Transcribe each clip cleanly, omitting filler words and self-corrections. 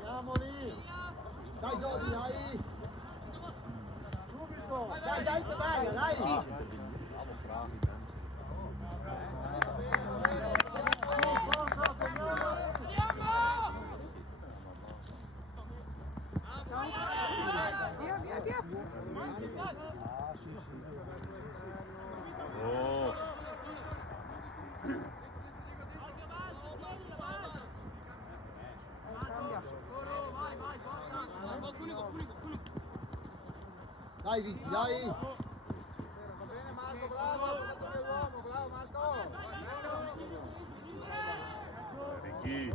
Siamo lì! Dai Giodi, dai! Subito! Dai, dai, che bella, dai! Dai Vicky, dai! Va bene Marco, bravo! Bravo Marco! Vicky!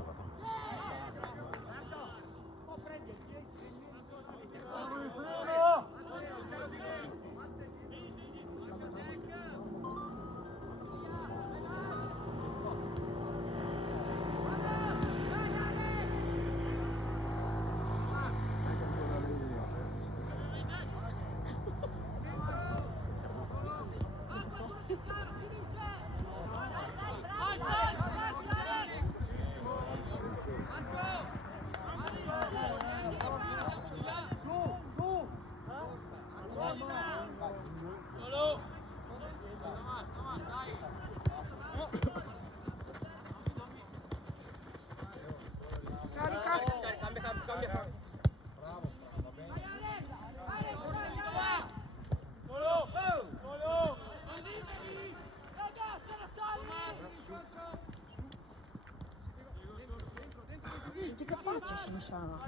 Senti che faccia Scinsciano.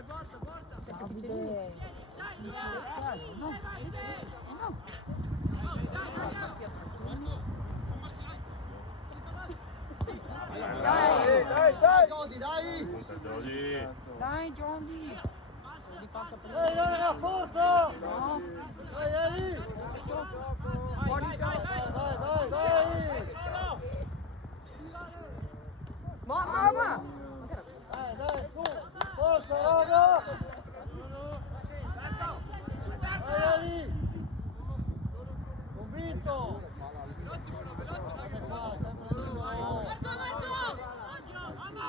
Davide. No. No. Dai Giodi, dai! Dai Giondi. Dai, forza! No. Dai! Fuori gioco. Dai! Ma. Dai, su! Forza, raga! Dai! Convinto!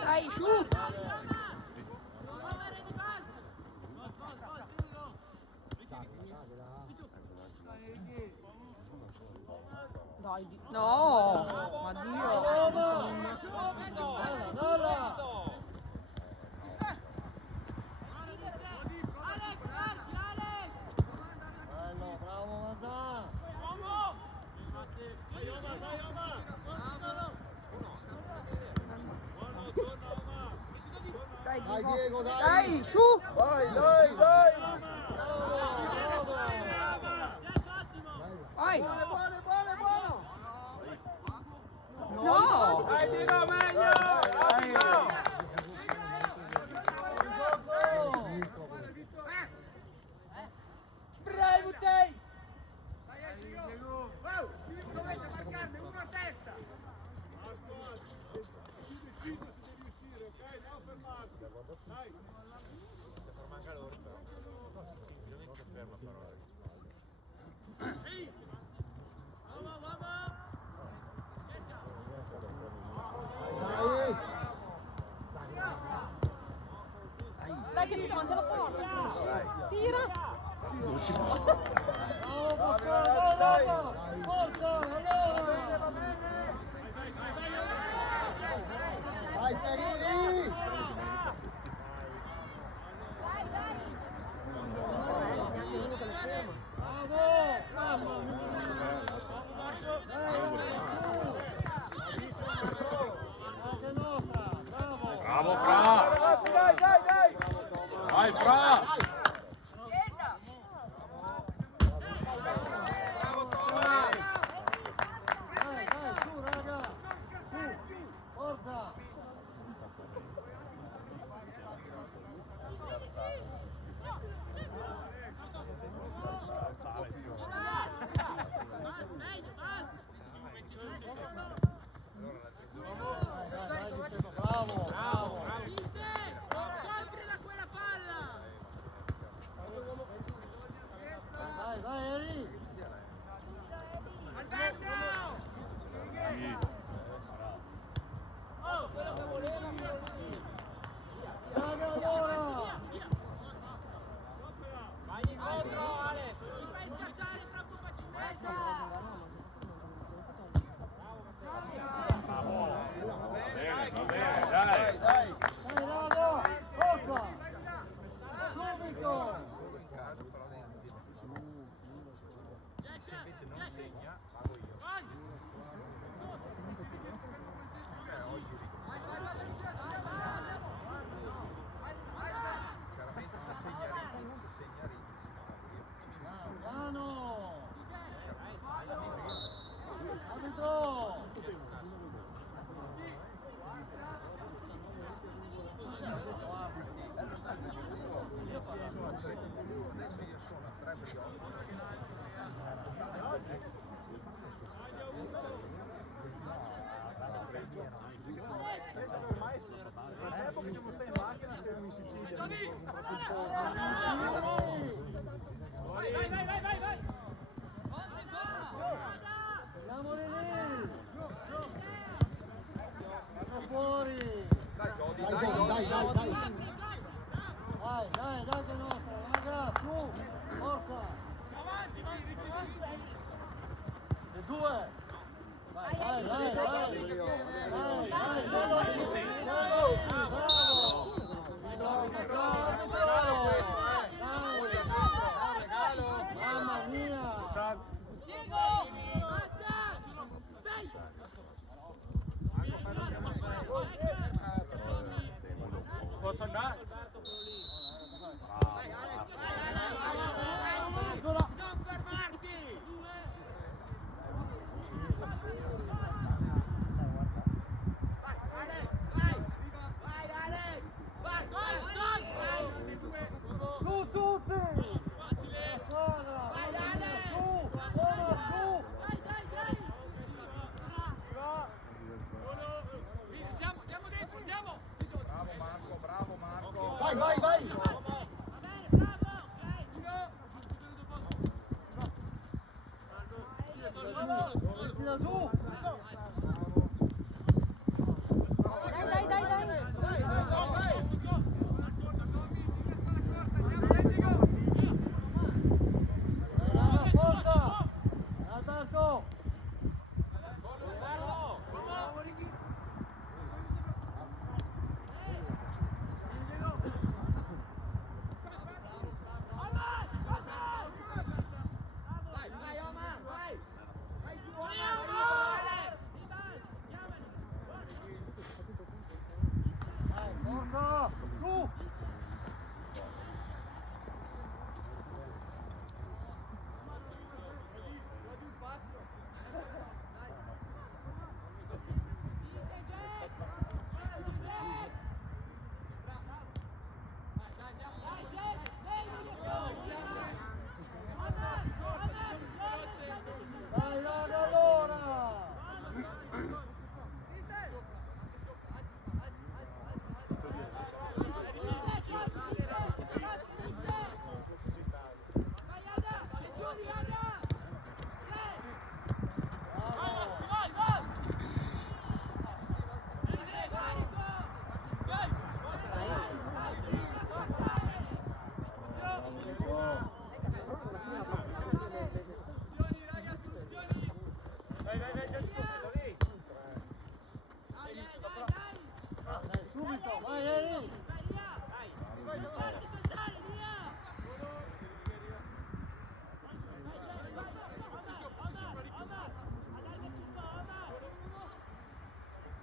Dai, su! Dai, no! Ma Dio! Bello, bravo Mazzà! Dai, Dai Diego, dai! Dai, su! Dai! Vai! Buono! No! Dai Diego, meglio! Bravo te! Dovete marcarne uno a testa! Dai che si davanti alla porta! Tira. Non si può. Vai Perini! Bravo Fra! Ragazzi, dai, dai, dai! Vai Fra! Va bene, dai! Dai! Penso che ormai al tempo che siamo stati in macchina siamo in Sicilia. Andiamo lì! Vanno fuori! Dai, dai, che è nostra, raga, su, forza! Avanti, e due! Vai! Bravo! subito, vai Eri!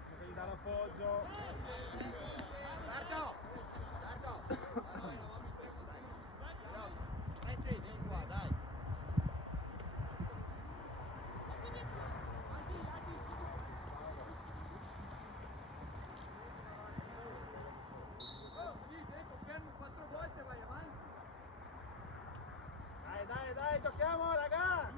Che gli dà l'appoggio. Marco! Marco! Vieni qua, dai! Dai, giochiamo, raga!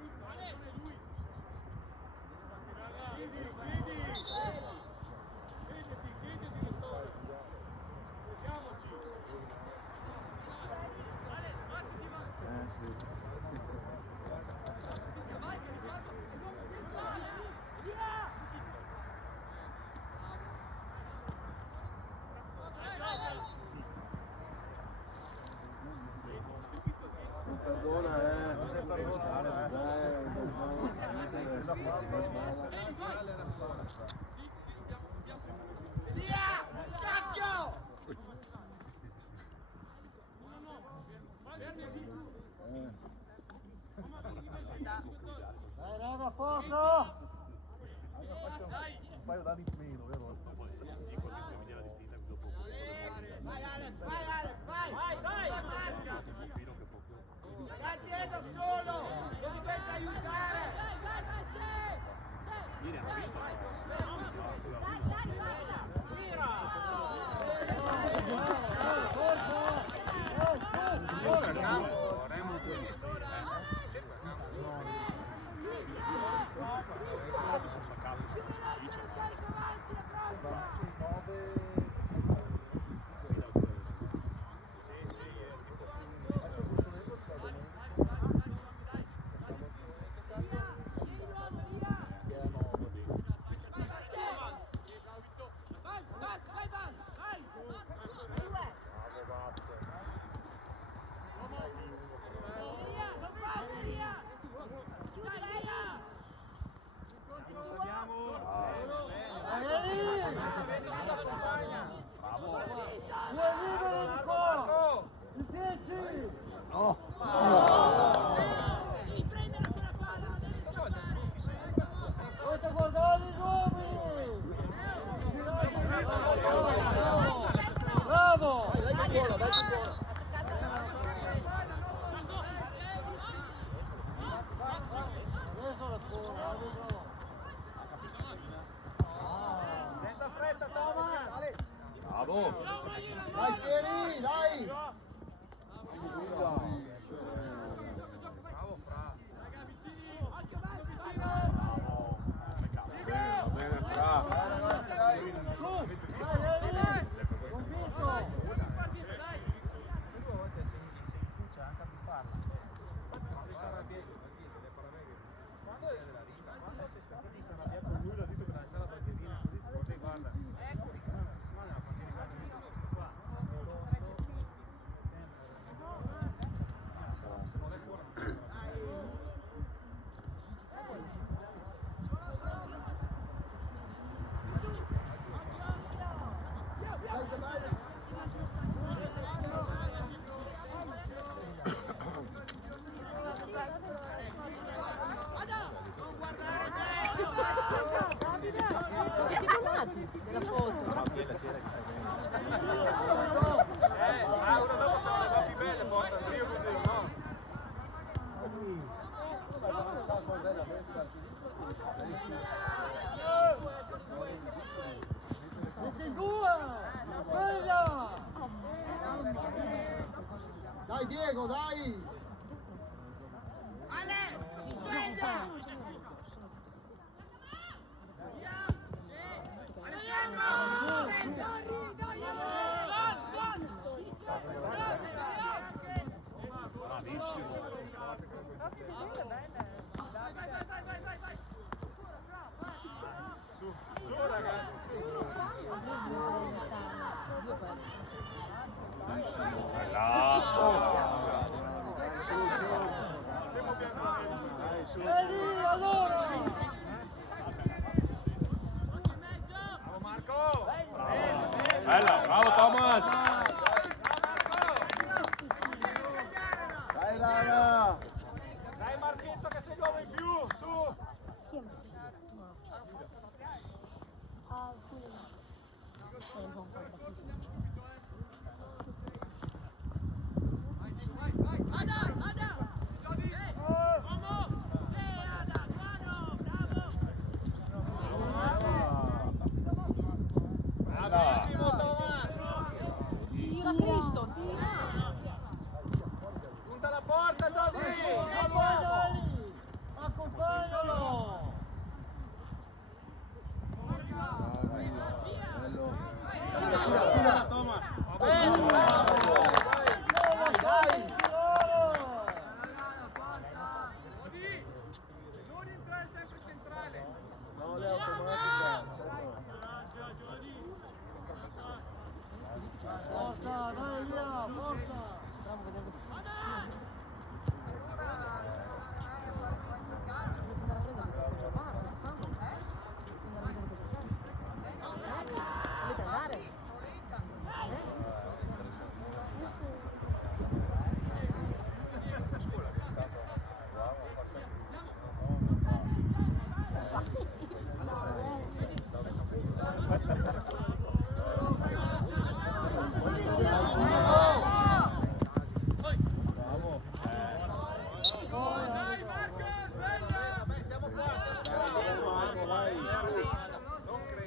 Via! Cacchio! Dai raga, forza! Un paio d'anni in meno, vero? Vai Alex, vai! Vai! Ragazzi, è da solo! Lo dovete aiutare! Sempre al campo, Remo tu hai visto? Sempre al campo. Sono spaccato sull'ufficio. Sui 9. Dovete guardare gli uomini! Bravo! Dai buono, dai buono! Adesso la scuola, Senza fretta, Thomas! Bravo! dai Fieri, dai! Bravo, Fra! Va bene, Fra! Su! Dai, convinto! Due volte se in cuccia anche a buffarla. Quando si arrabbia, quando Pescatini si arrabbia con lui, l'ha detto che non c'è la bandierina, così tu così guarda. Dove siamo andati? Nella foto. Una dopo sono le più belle, porta il Dio così, no? Siete in due! Sveglia! Dai Diego, dai! Bravissimo! Su ragazzi, su! Siamo pianati! E lì, allora! Bravo Marco! Bella, bravo Thomas! Dai raga! Dai Marchetto che sei l'uomo in più, su! Bravissimo Thomas! Tira Cristo, tira! Punta la porta, Giordi! Accompagnalo! Tira Thomas! Va bene, bravo! Dai! No, le automatica. Forza, dai via, forza! Dovete andare?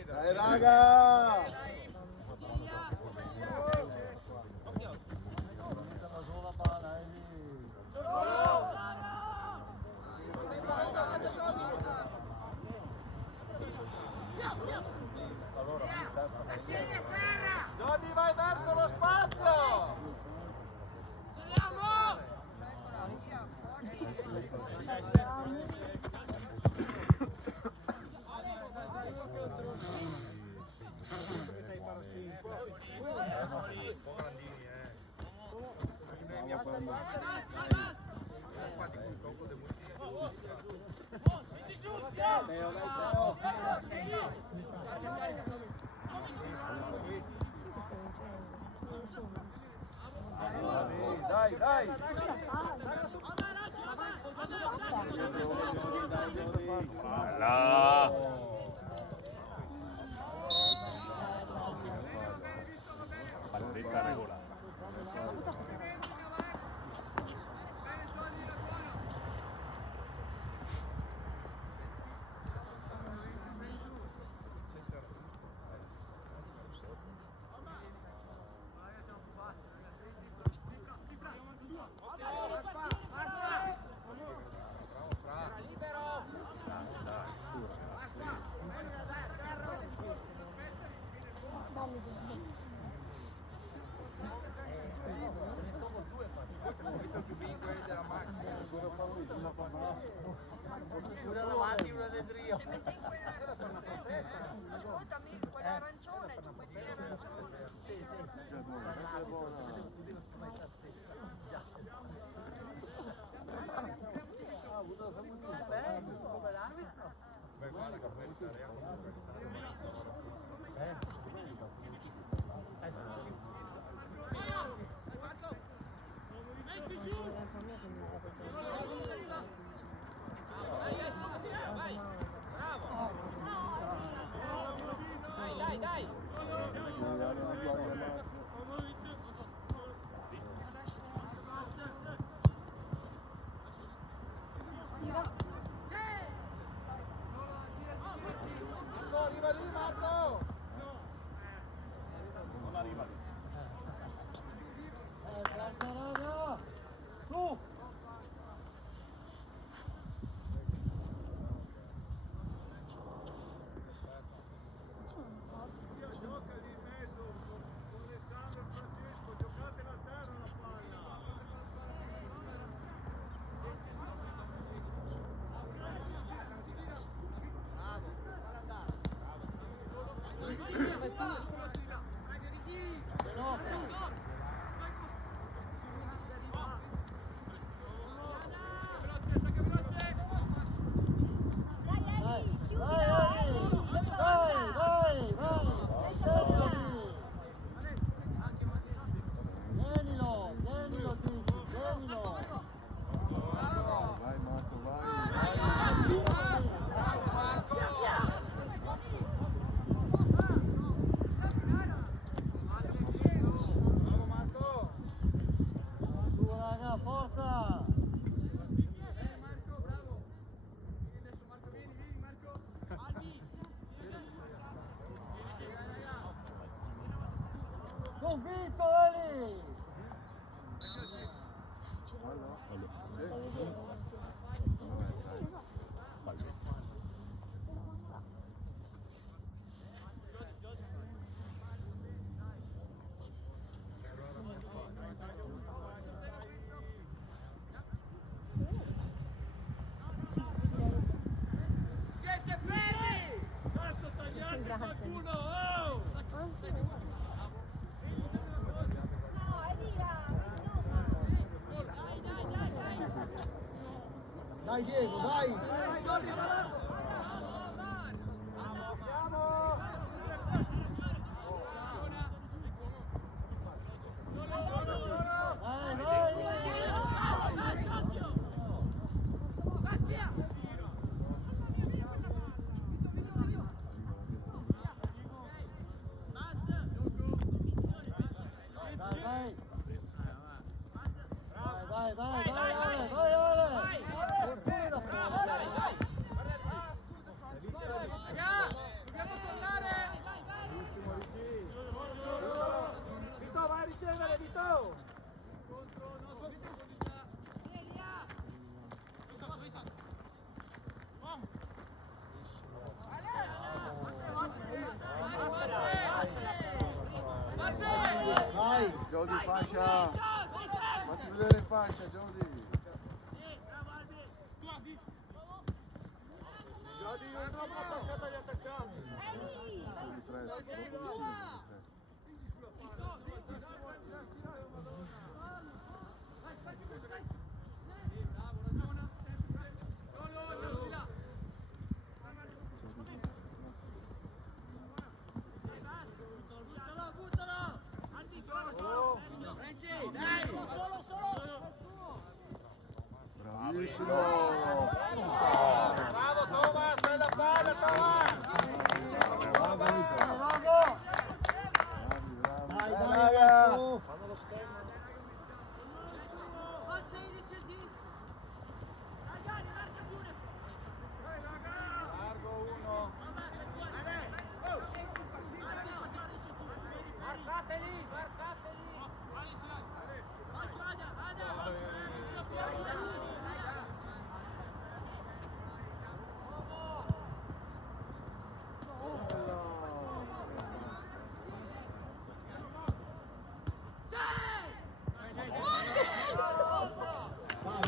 Dai raga! Giordi vai verso lo spazio! Dai, dai! Bella! Palletta regolare. Una davanti, una del trio. Ascoltami, quella arancione, ci metti l'arancione. Come l'arbitro? Beh, guarda che Dai, dai! Arriva lì Marco! non arriva lì. Forza raga! Su! Convinto, Eli! Dai Diego, dai! Vito, vai a ricevere, Vito! Dai! Jody fascia! Fatti vedere fascia, Jody! Jody, non troppo attaccato agli attaccanti! Bravissimo! Bravo Thomas, bella palla Thomas! Dai, Dai, dai, raga! adesso. Fanno lo schema! Largo uno! Marcateli! Marcateli!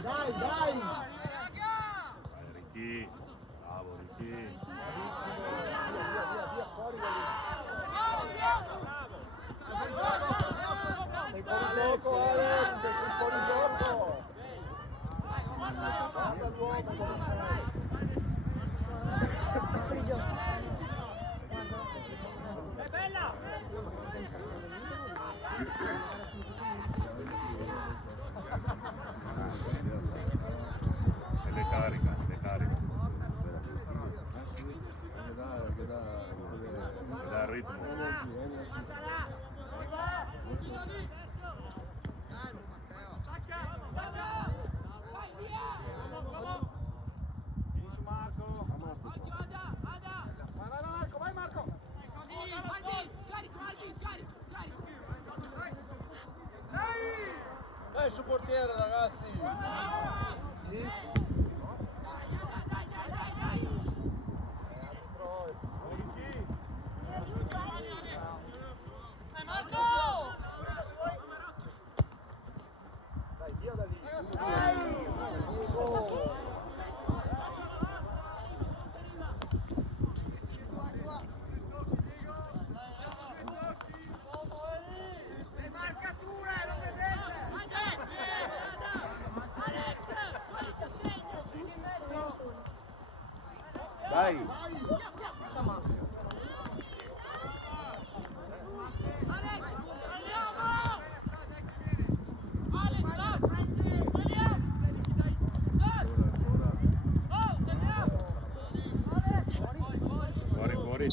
Dai, dai! Ricky, bravo Ricky. Sei fuori gioco, Alex! Sei fuori gioco! È bella! E le carica, le carica. Che dà Le dà il ritmo. Vieni su Marco! Vai Marco! Dai sul portiere, ragazzi! Dai, via da lì! Diego! Dai! Fuori, fuori.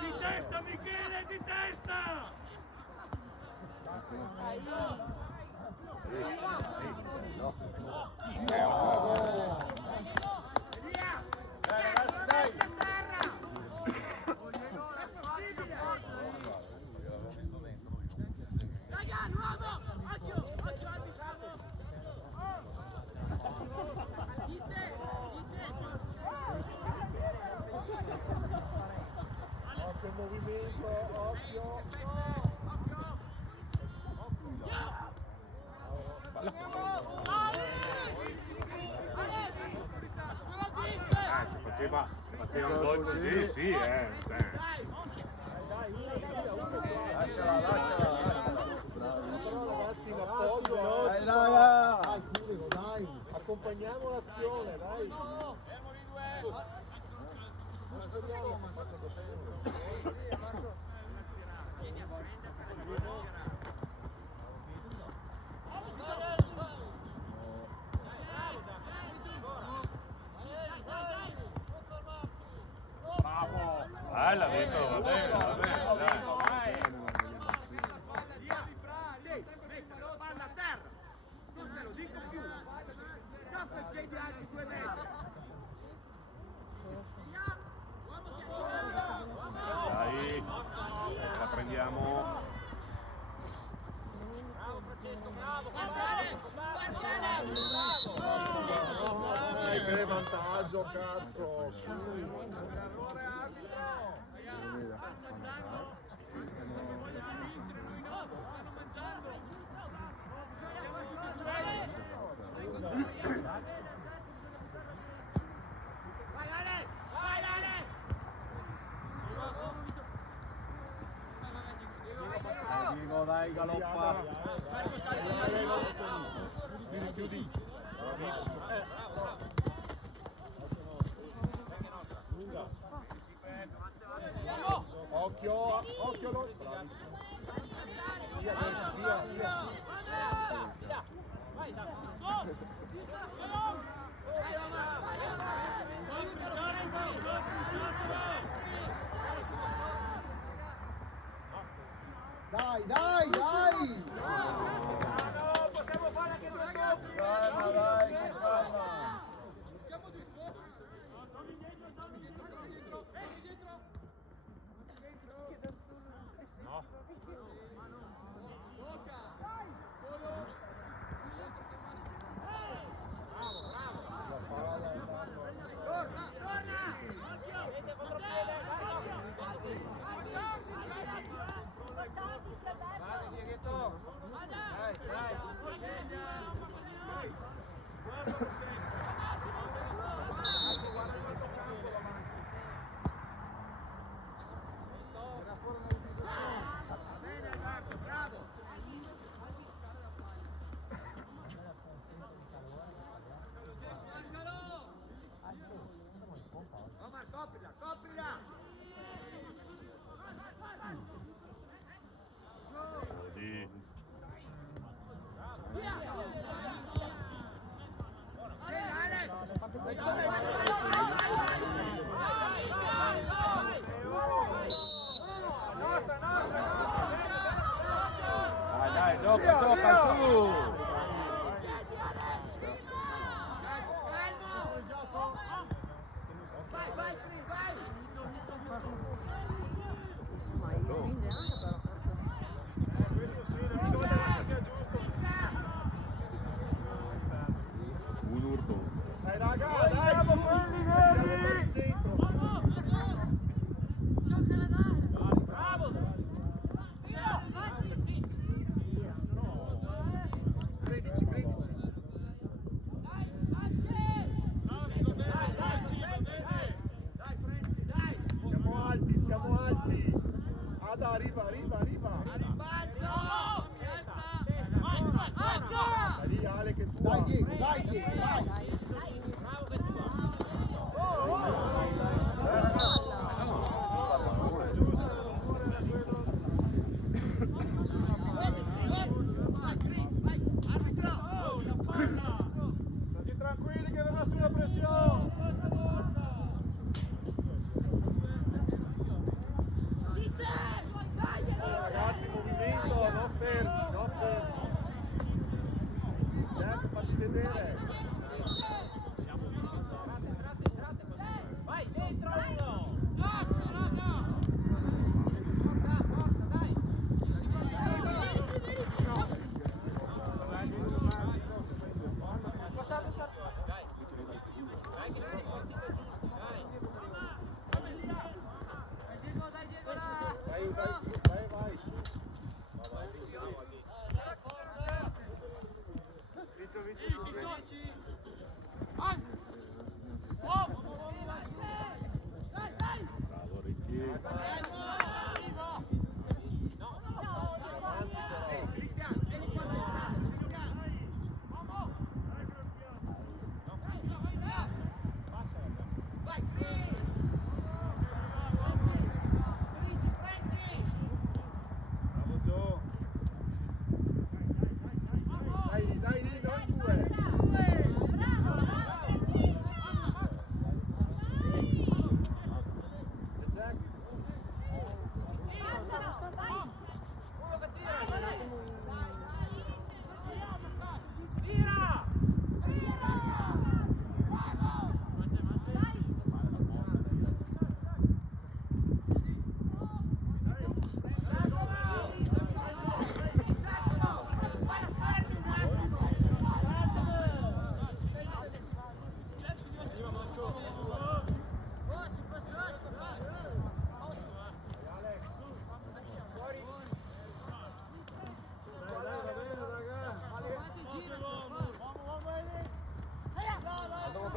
Di testa Michele, di testa! Faceva un gol così, sì, Lasciala. Però ragazzi in appoggio. Dai raga! Dai, accompagniamo l'azione, dai. Non speriamo che faccia da solo. Bella Vito, va bene, dai. Palla a terra! Non te lo dico più! Non per piedi alti 2 metri! Dai, la prendiamo. Dai, che vantaggio, cazzo! Dico, dai, galoppa! Chiudi. Bravissimo. Occhio, bravissimo. Via. Dai! Possiamo fare anche 2 colpi! Calma, dai, con calma! La palla,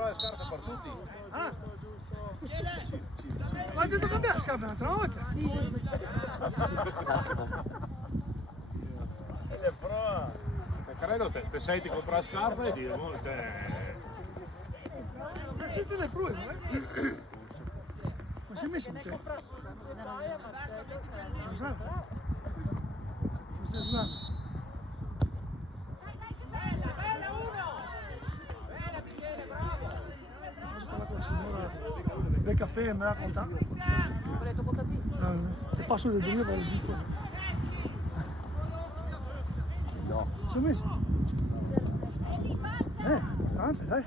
Le scarpe per tutti. Ah. Ma hai detto cambiare scarpe un'altra volta? Credo te sei ti comprare scarpe e diremo, Siete le prove, ma si è messo in te? Cosa stai usando? Del caffè me l'ha contato? Volevo contati? Ti passo del 2000 per il giusto. No. Si è messo? Tante, dai.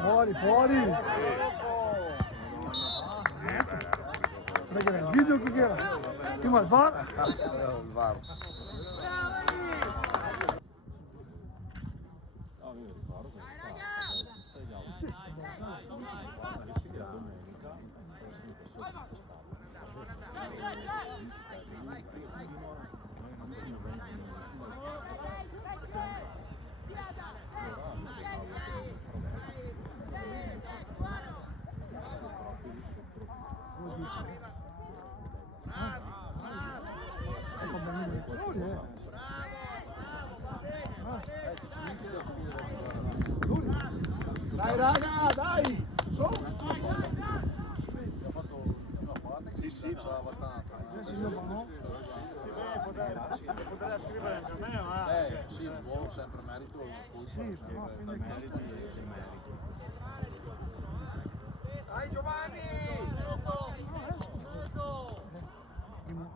Fuori, fuori! Perché era il video che era? Prima il VAR? Il VAR. Dai raga, dai! Su! Ha fatto una parte che sì, c'ha abbastanza. potrebbe scrivere anche a me, ma Sì, può sempre merito, poi Sì, però meriti e meriti. Dai Giovanni! prima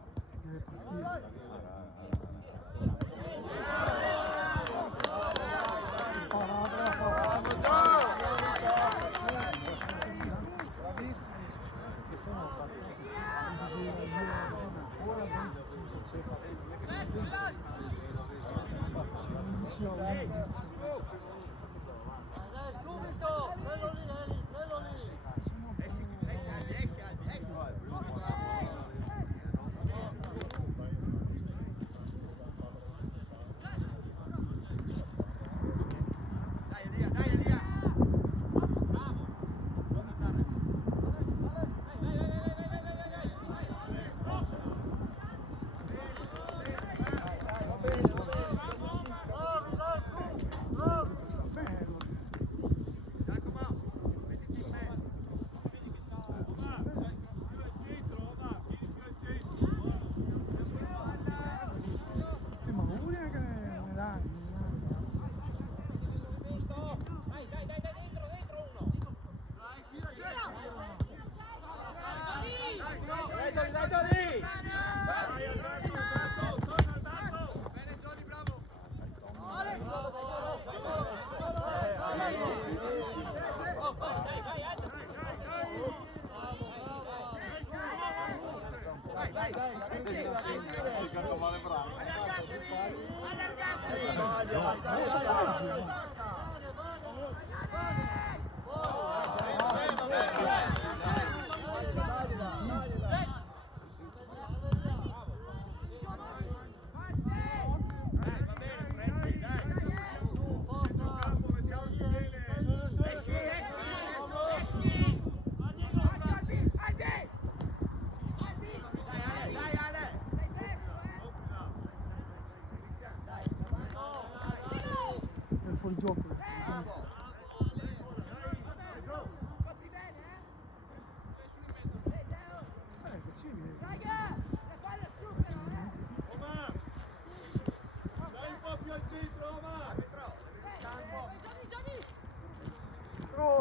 deve partire. Subito! Quello lì!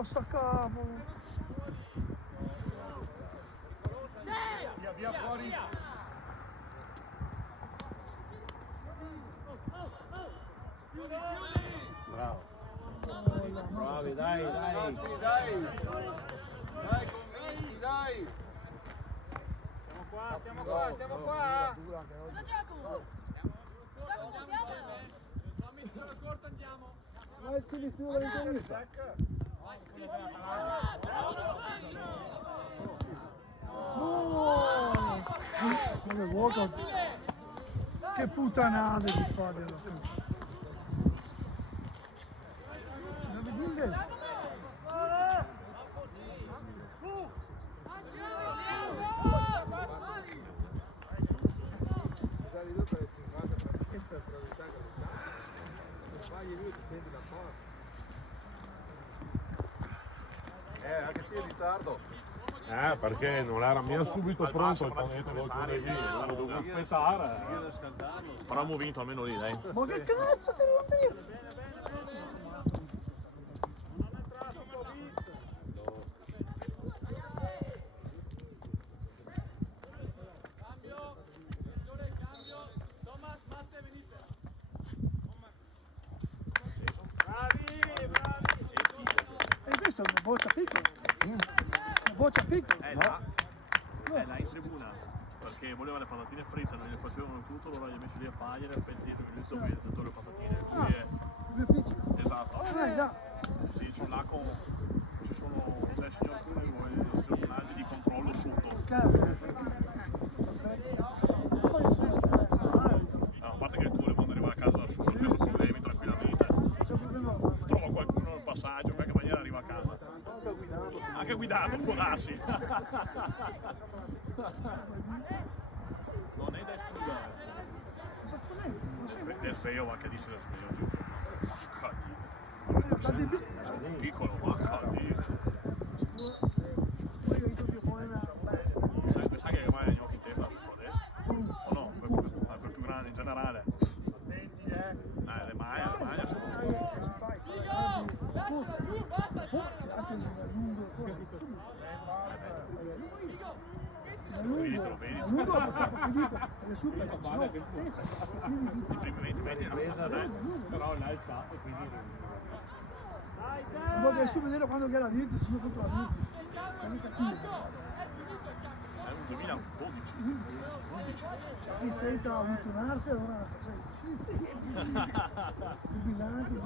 scossa, cavolo. Via fuori. Bravo. Bravi, dai. Ragazzi, dai. Dai, convinti, dai. Stiamo qua. Dove Giacomo? Giacomo, andiamo? La missione corta andiamo. Vai il silistino dell'intervista. No! Come vuoto. Che puttanate di fare la Dove dite? Già ridotto alle 50 pazienza e probabilità che lo sa. Non sbagli lui ti senti da forza. Anche se in ritardo. Perché non era mica subito pronto il panetto col colleghino, l'hanno dovuto aspettare. Però abbiamo vinto almeno lì, dai. Ma che cazzo te lo dire? E questo è una boccia piccola. Una boccia piccola. Là in tribuna, perché voleva le patatine fritte, non le facevano tutto, allora gli ha messo lì a fargliele, aspetti 10 minuti e poi gli ha dato le patatine. Quindi Due piccoli. esatto. Dai. Sì, sono là con... c'è il signor Curvo e il signor Tonaggi di controllo sotto. A parte che il Curvo quando arriva a casa da solo senza problemi, tranquillamente. Trova qualcuno nel passaggio, in qualche maniera arriva a casa. Anche guidando, può darsi. Non è da esplodere. Adesso io va che dice adesso sono piccolo, sai che ormai gli occhi in testa sono fuori? O no? Quel più grande in generale. Le maglie sono... Veditelo, però là il sapo, quindi... Voglio adesso vedere quando che è la Virtus, io contro la Virtus. È un 2012, 11. Il Seita ha avuto un'arsa e allora il bilancio.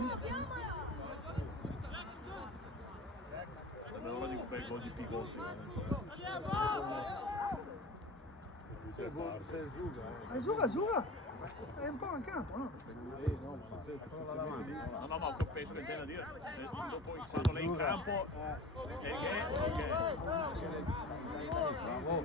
Sembra l'ora di comprare il gol di Pigozzi. Zuga! È un po' mancato, no? No, ma penso che intenda dire, se dopo quando lei in campo è gay o gay. Bravo.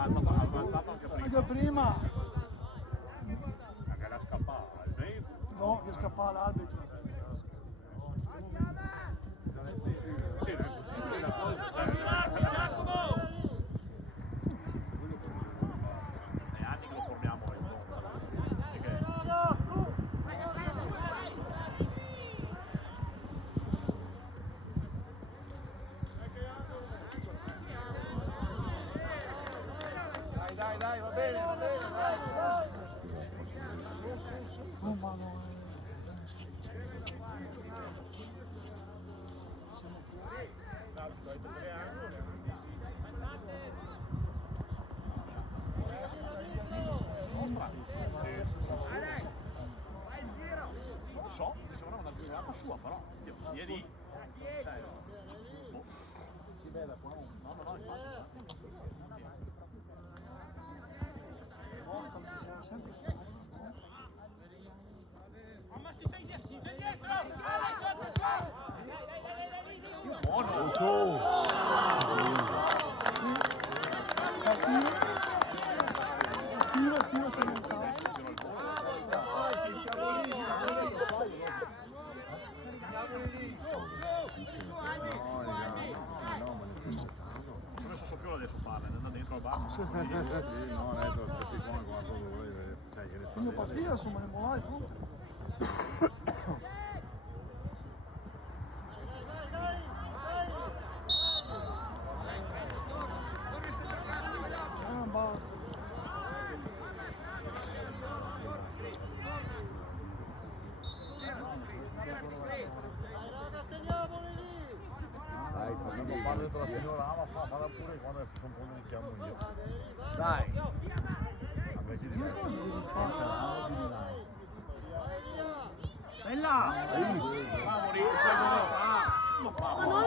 Avanzato anche prima. Anche prima. Che la scappava al mezzo. No, che scappava l'arbitro. Sì, non è possibile la cosa. È anni che lo formiamo in zona. Dai, va bene, dai. Oh, madonna. Non lo so, mi sembrava una giocata sua, però ieri cioè, boh. Si vede qua. No, infatti. Tiro per il calcio. Ci ho messo Soffiolo adesso parla, è andando dentro al basso. No, adesso aspetti qua quando vuoi vedere. Fino partita, insomma, ne volai, pronto. Dai, facciamo un parlo dentro la signora, ma falla pure quando sono un po' non chiamo io. Dai! Vabbè, chi deve essere? Bella! Bravo,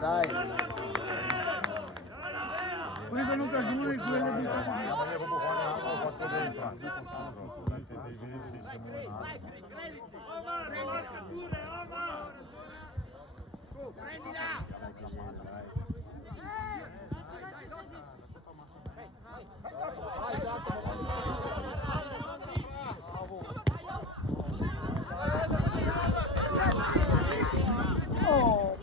Dai! Queste sono occasioni quelle di Ma io proprio quando hanno fatto dentro. Devi vedere se siamo in Oh!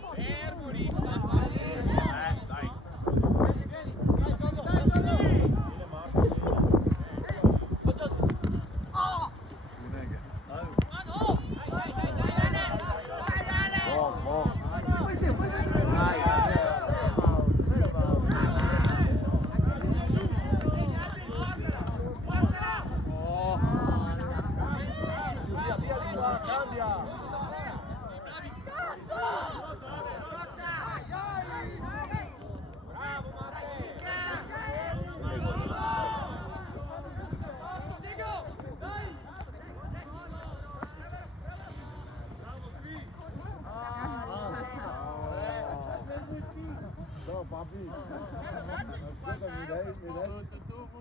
Hanno dato 50 euro.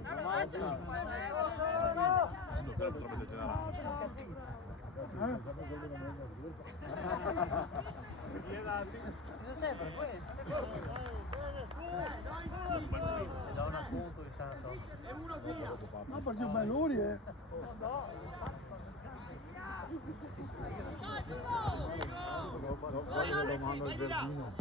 Hanno dato 50 euro. Potrebbe degenerare. Da un appunto intanto. Ma partito Belluri, Dopo lo mando il giardino.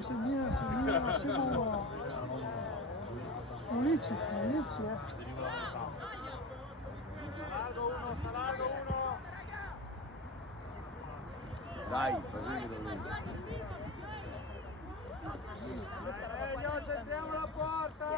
Segna, sicuro. Unici, Dai, facevi lui. Meglio, accendiamo la porta!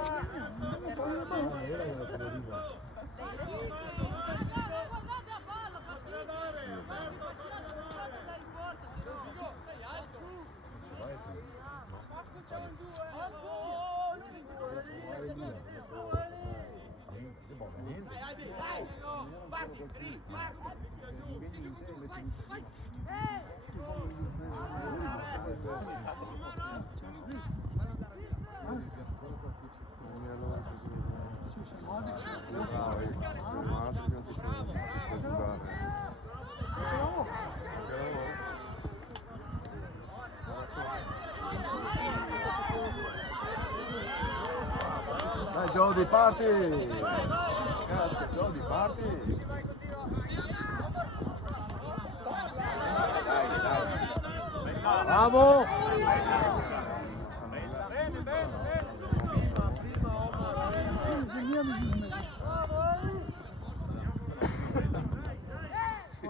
Dai, gioco di party! Cazzo, gioco di party! Dai. Bravo!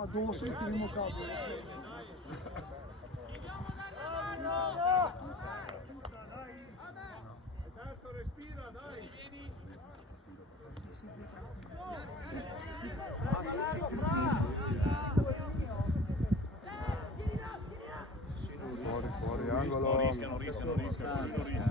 Addosso il primo capo. Fuori, angolo. Non rischia, lui non rischia. Lui non rischi,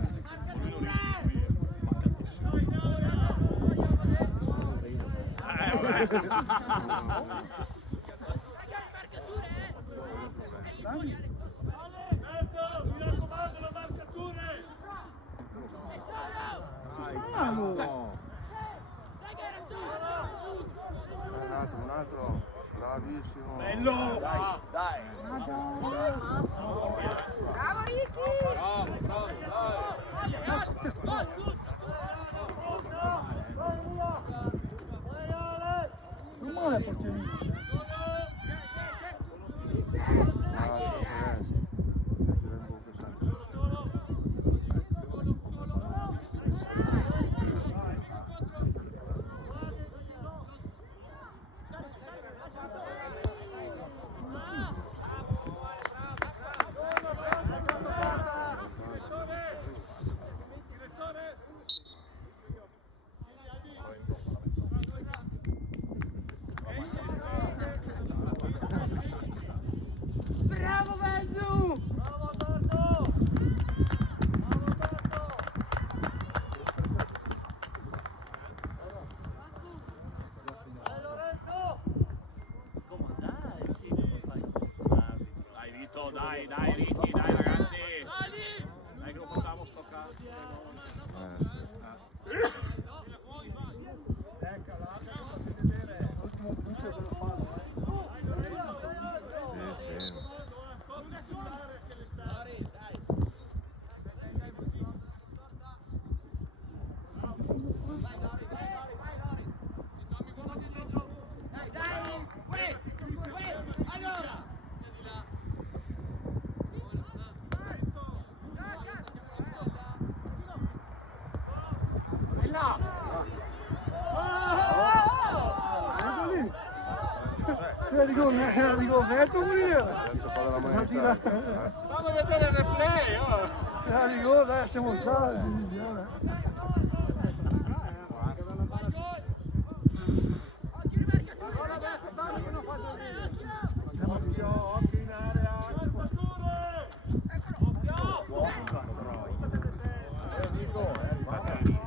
Un altro. Bravissimo. Bello! Dai. Bravo Ricky! Non male il portierino. Bravo Benzu! Dai Vito, dai Ricky, dai ragazzi! Dai che lo facciamo sto cazzo! L'ultimo punto che lo fanno. Sì. Era di corretto quello. Adesso fa della Ma tira. Fammi vedere il replay, oh! Era di gol, dai, siamo stati in divisione. Guarda adesso, dammi che non faccio ridere! Occhio in area. Dico, è arrivato.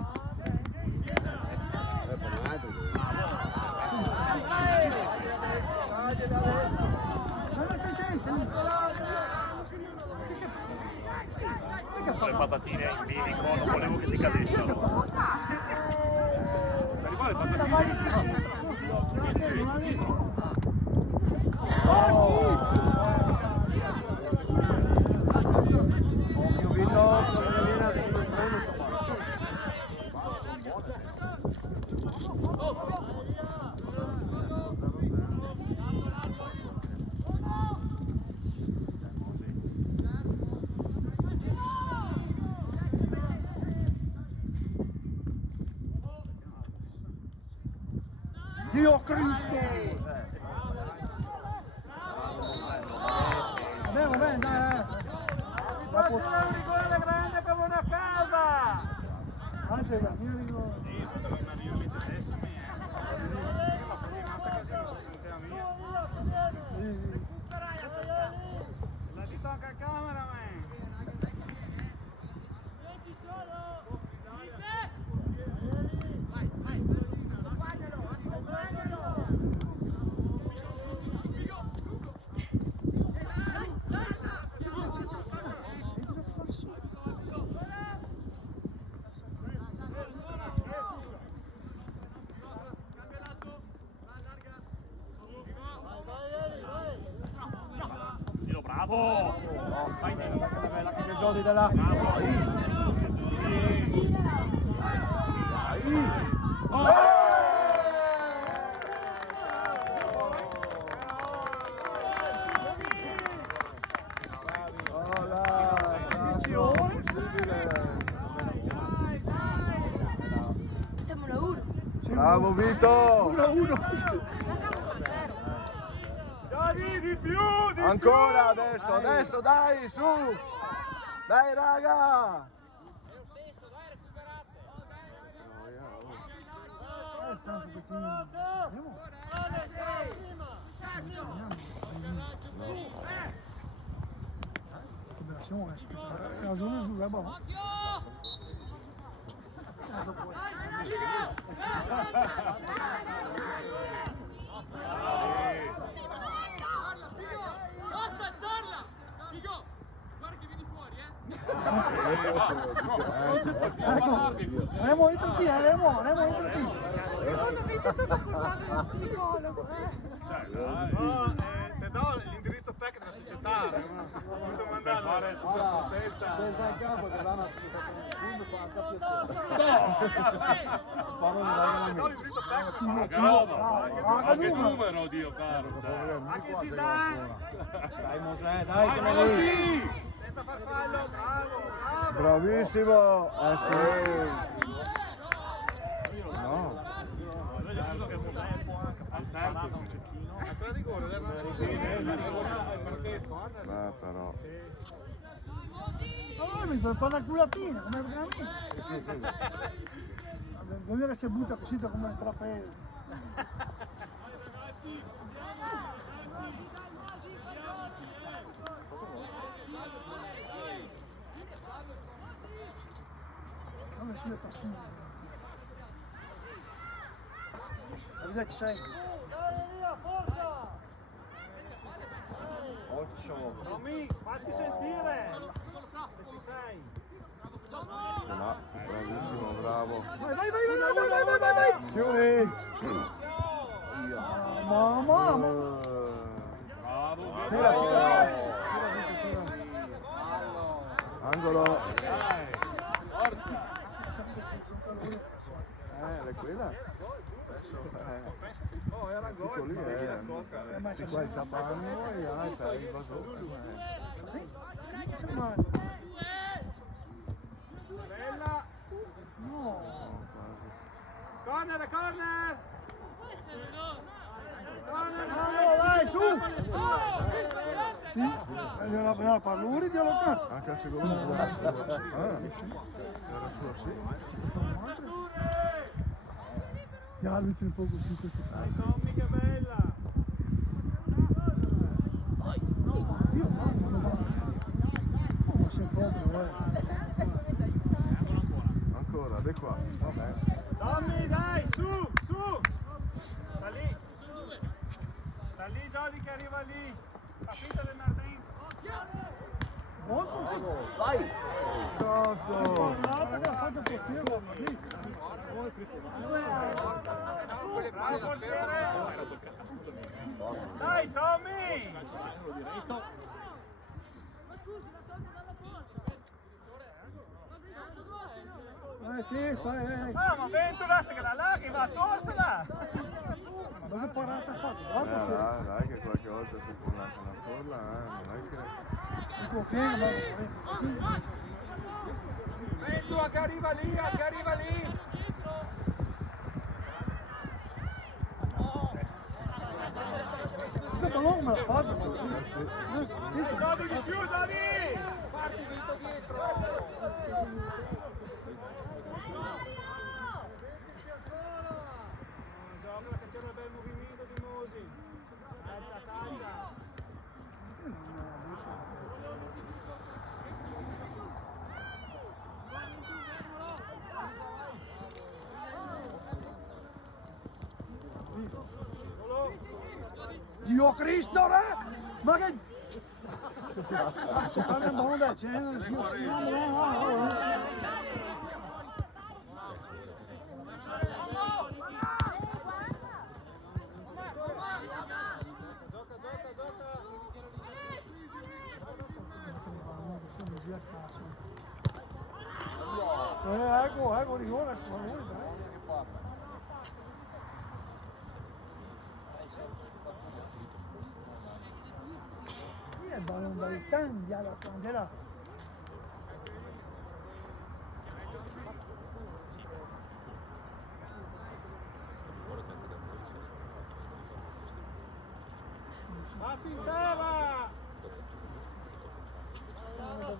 Le patatine in bilico, non volevo che ti cadessero. Le patatine? Dio Cristo! Vabbè, dai. Faccio un rigore grande come una casa! Anche la mia rigore. La dito anche a camera, man! Dio, bravo! Vai Nino. Bella che mi giochi da là! Siamo 1-1. Bravo Vito! 1-1. Ma siamo 1-0. Gianni, di più! Ancora adesso, dai, su! Dai raga! Stanno un pochettino. jongens. Ja, zo is het wel, man. Remo, entra aqui, Remo, entra aqui. Secondo me tutto da portare lo psicologo, Te do l'indirizzo PEC della società, devo mandarlo. Protesta. Senza in campo che l'hanno assolutamente fa anche Te do l'indirizzo PEC. Anche il numero, Dio caro. Anche Zidane. Dai Mosè, dai, così. Senza far fallo, bravo. Bravissimo! Sì! No! Io deciso che Mosè può anche fare sparata un cecchino. Tra rigore, Però... Allora mi fai fare una culatina, come veramente. Non è che si butta così come un trapezzo. Allora si mette a stile. Avvisa ci sei. 8! Tommy, fatti sentire. Se ci sei. No, bravissimo, bravo! Vai! Chiudi! Mamma! Bravo, Tira! Angolo! È quella? Oh, era gol. Tutto lì di qua il Ciapano e sai il vaso. C'è male. Bella. No. Corner, corner. Dai, su! Sì? Era parlore di allocare. Anche al secondo tempo. Era sua, sì. Ja, lui un po' così questo fa. Tommy, che bella. Io ma sei proprio, Ancora, di qua. Vabbè. Tommy, dai, su, su. Da lì. Da lì, Jody che arriva lì. La finta del Nardin. Buon portiere. Vai! Cazzo! Guardate che ha fatto il portiere, guarda lì. Dai, Tommy. Teso, Ah, ma Venturas che era là, che va a torsela. Ma che parata ha fatto? Buon portiere. Dai che qualche volta si può anche una torla, non è che... Mi conferma. Ventu, che arriva lì, che arriva lì. Questo non me l'ha fatto. Jody di più, Jody. Parti dritto dietro. Gioca che c'era un bel movimento di Mosi. Calcia, calcia. Dio Cristo, ma che... Si parla un po' da cena, si ecco, rigore, il ballon dai tanti alla candela. Batti in terra!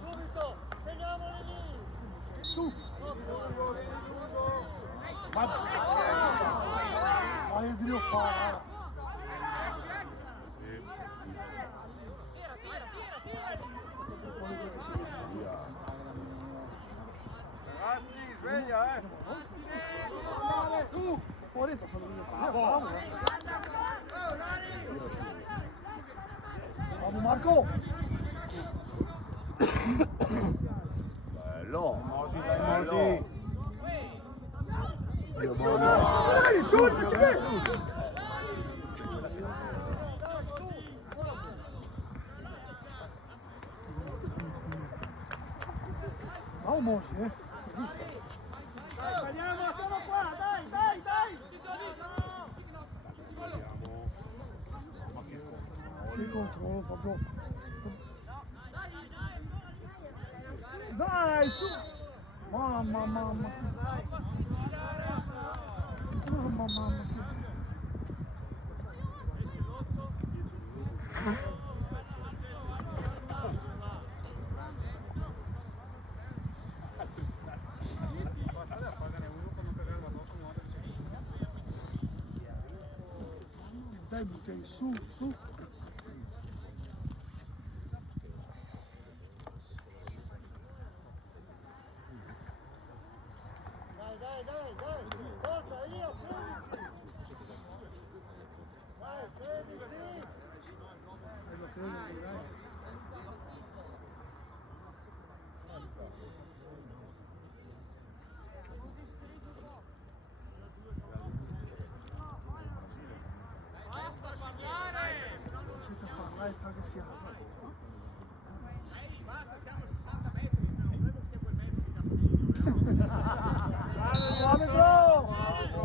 Subito, teniamoli lì! Su! Vai di fare! sveglia, Ho detto fallo io. Bravo. Bravo Marco. Bello. Mosi, dai, Mosi. Dai, su, non ci vedi. Bravo Mosi, Andiamo, siamo qua, dai! Che controllo proprio. Dai, su! Mamma. Mamma. Dai, buttei su. Dai, forza, io,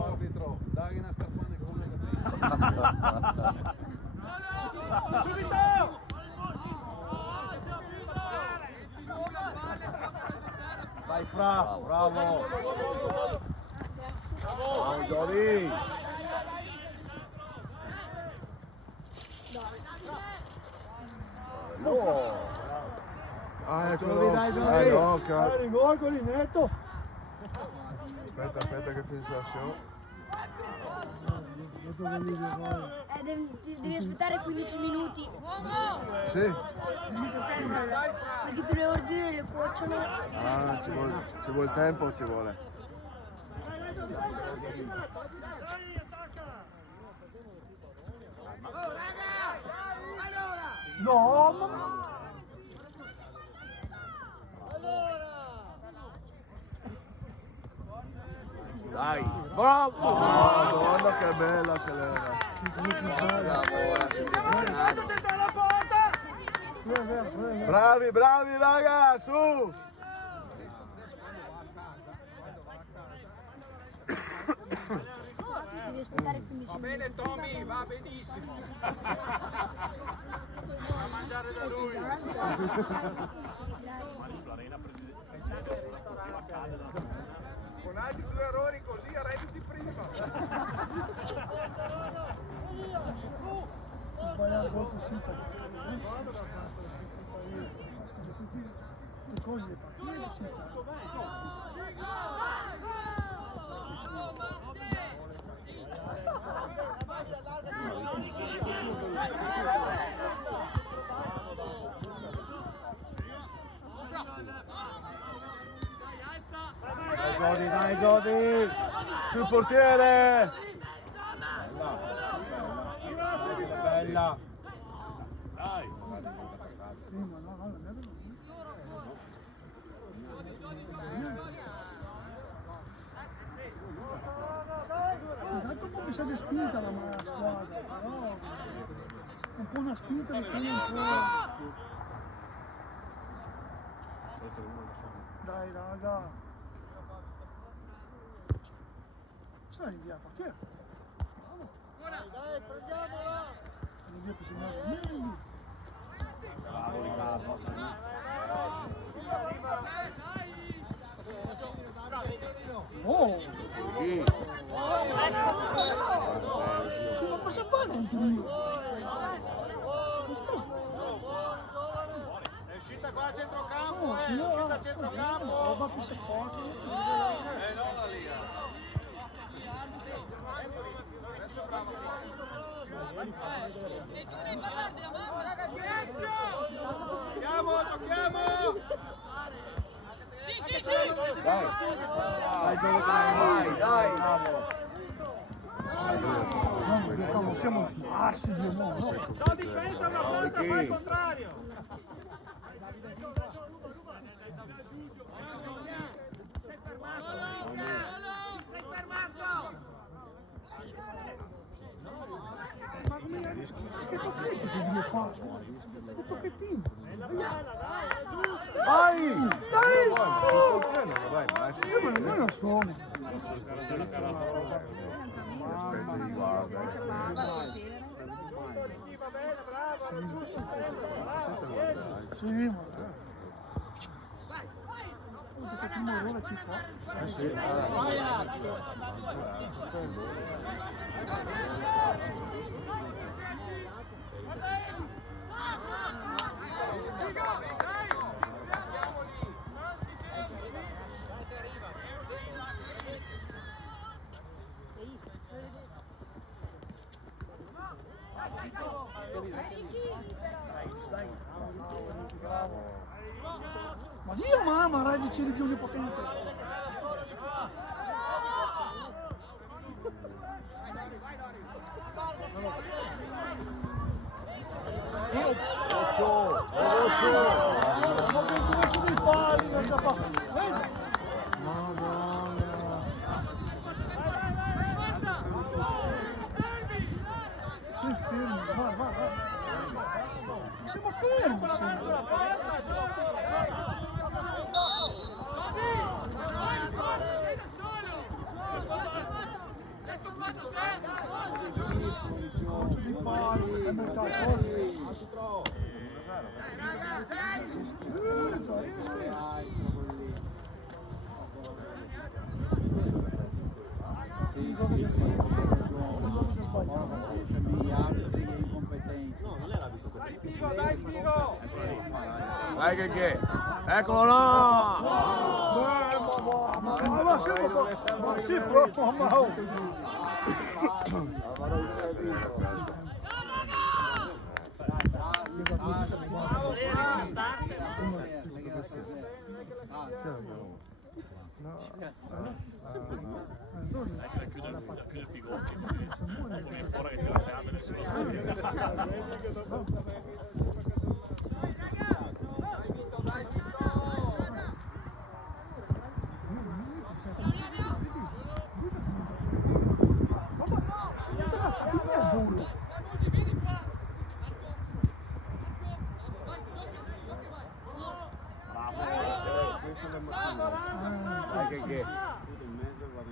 Arbitro, dai una scarpone come subito! Vai Fra, bravo. Bravo Giori. Ah, Giori, dai, Giori. Dai, rigore con l'inetto. Aspetta che finisce la show. Devi aspettare 15 minuti. Sì? Perché te le ordini le cuociono. Ah, ci vuole tempo o ci vuole? No, mamma. Dai, bravo. Madonna che bella che era. Bravi raga, su! Devi aspettare 15 minuti. Va bene Tommy, va benissimo. Va a mangiare da lui. Con altri 2 errori così arrendi prima. Sbagliare il gol così. Tutte le cose le partite così. Dai Giodi! Sul portiere! Bella. Dai. Sì, ma no, la mia Intanto un po' mi serve spinta la squadra, però un po' una spinta di quello un po'. Dai raga. Se la rinvia a portiere. Dai, prendiamola! Rinvia per segnare meglio. Bravo Riccardo. Oh! Ma cosa fare? È uscita qua a centrocampo, è uscita a centrocampo. Roba più forte. Non la Liga. Giochiamo! Non siamo sparsi di amore, no? No difesa una cosa, fa il contrario. Ma come che tocchetti che devi fare? Che tocchettino? Vai! Dai! Vai, vai. Sì, ma non lo sono. Aspetta di guarda. Sì, ma... Che primo errore chi fa? Ma io mamma, radici di più potente. Ma che cazzo di pali, non fa. Vedi? Sei fermo, va. Siamo fermi, Calcio di pali, è mercato. Sì, ma senza gli arbitri e incompetenti. No, non è l'arbitro che Dai Figo! Vai che? Eccolo là! Ma sì, proprio, ma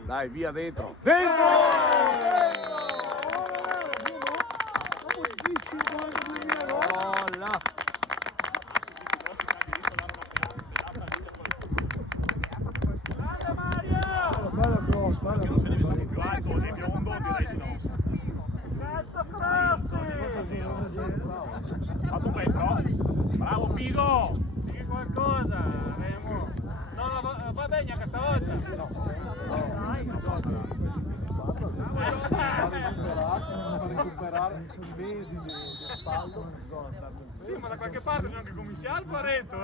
Dai, via dentro! bella cross, bella cross. Più alto e biondo, direi di no. Cazzo crossi! Fatto un bel cross. Bravo Pigo! Dighi qualcosa, Remo. No, va bene anche stavolta. Recuperare vedi di spaldo. Sì, ma da qualche parte bisogna che cominci al paretto,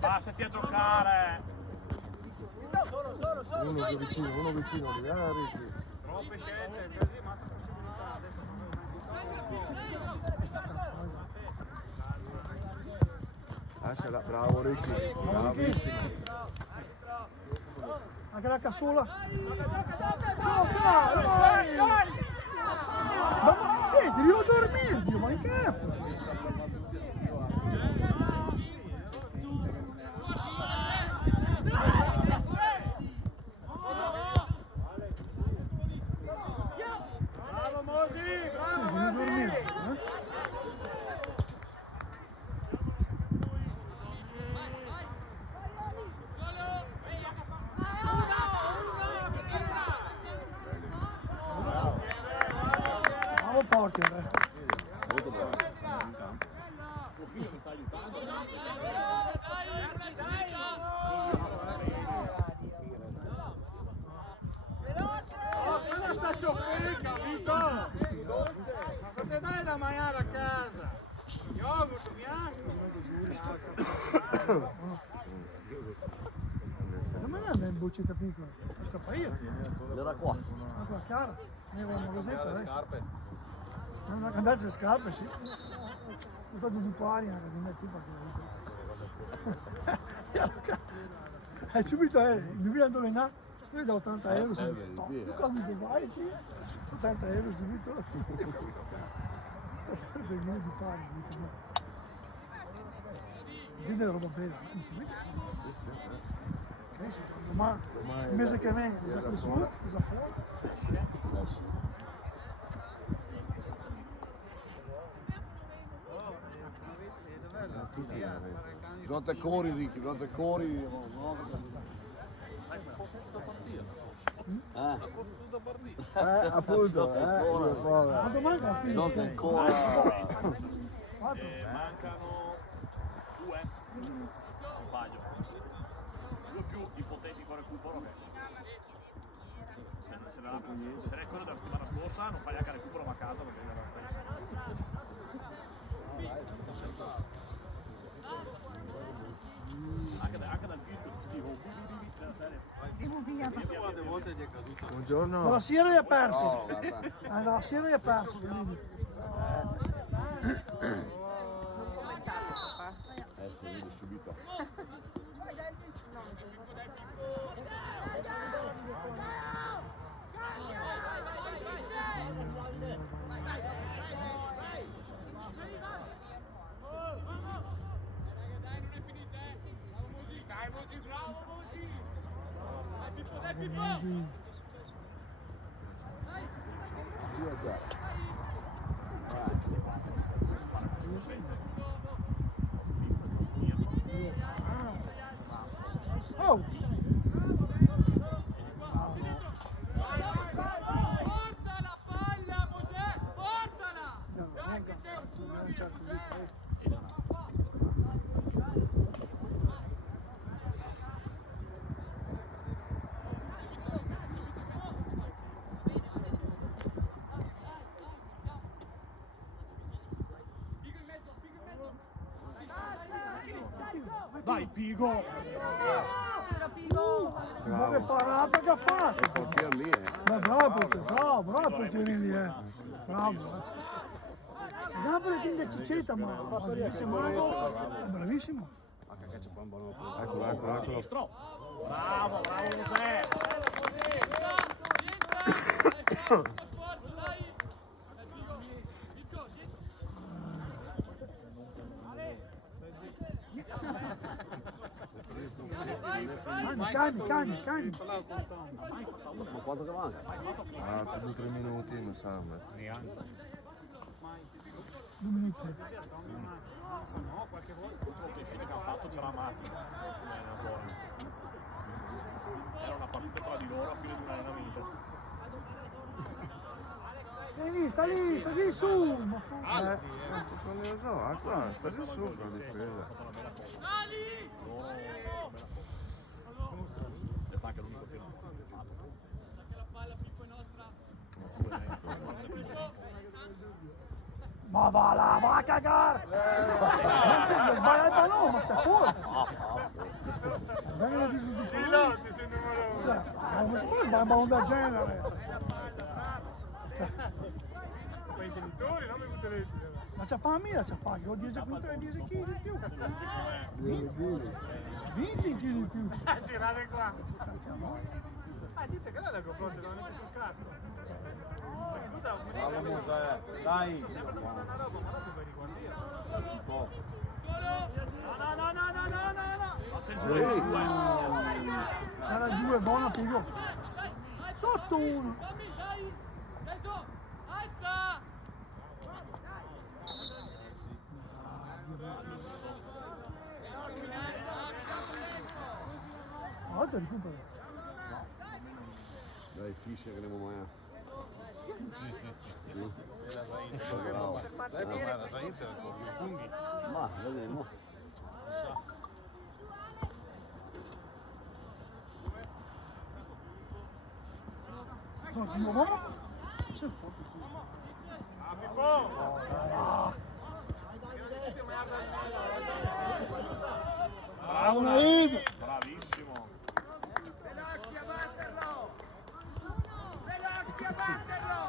Passati a giocare! Uno vicino di Ricky. Troppe scelte, così massa possibilità. Lasciala, bravo Ricky. Bravissimo. Anche la cassola. Ma vedi, devo dormire, Dio, ma in campo. Bravo Mosi, bravo Devo Mosi! dormire, Bravo Porter. Molto bravo. figlio mi sta aiutando. Oh, quella sta ciofeca, Vito! Ma fate dai da mangiare a casa! Yogurt bianco! Come è la boccetta piccola? Non scappa io. Era qua. Ma qua cara. Ne vuoi una cosetta, dai. Non andarci le scarpe, sì. Ho fatto due pari anche di me qui perché... E subito, dobbiamo allenare. Io do 80 euro subito. Tu quando vai, sì. 80 euro subito. Sei meno di pari, quindi è roba bella. Domani, il mese che viene, cosa qui su, cosa fuori. Bisogna corri, Ricky, bisogna corri. Appunto, Quanto manca la fine? Bisogna ancora. Mancano 2, non sbaglio. 2 più ipotetico recupero che se ne quello della settimana scorsa non fai neanche recupero ma a casa perché anche dal fischio ti dico buongiorno. Dalla Siena li ha persi. Dalla Siena li ha persi. Si vede subito. Oh! Portala, palla, Mosè, portala! dai Pigo! Ma che parata che ha fatto! Il portiere lì, Ma bravo il portiere lì, bravo. Andiamo per le tinte ciccetta, ma bravissimo, è bravissimo. Eccolo. Sinistro! Bravo Mosè! Cani. Ma quanto che manca? 2-3 minuti, mi sa. 2 minuti. L'ultimo che uscita che hanno fatto c'era Mati come allenatore. Era una partita tra di loro a fine di un allenamento. Sta lì su! Secondo lo so, qua, sta lì sopra la difesa. È stata una bella cosa. È stato anche l'unico tiro che hanno fatto. Ma va là, va a cagare! Non sbaglia il pallone, ma sei fuori! Dai la discussione! Ti sei numero 1! Ma si può sbagliare un pallone del genere? Ma i genitori, non mi butterei. La ciappa mia, la ciappa, che ho 10 kg in più. 20 kg in più. Girate qua! Dite che lei la GoPro te la metti sul casco. Ma scusa, come si sembra? Dai. Sto sempre facendo una roba, ma dopo vai riguardare. Oh. No! C'era 2, buono Pigo. Sotto uno. Guarda recupero. Dai, Fischer che andiamo mai. Bravo. La Sainz con i funghi. Ma vedremo. No, di nuovo? C'è un po' Bravo Naid! Bravissimo. Velocchi a batterlo! Velocchi a batterlo!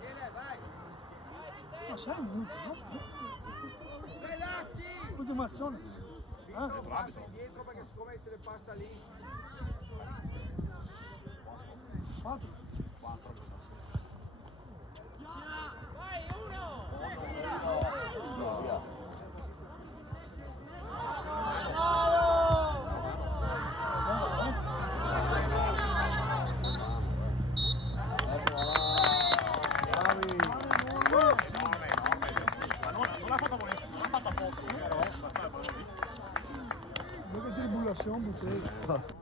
Viene, vai! Ma sai un minuto, no? Velocchi! Continuazione. Dentro l'arbitro. Dietro perché siccome se le passa lì. Fatto. 4 mi sa. Non l'ha fatta volendo, non l'ha fatta poco, vero? Voi che tribulazione, buttare.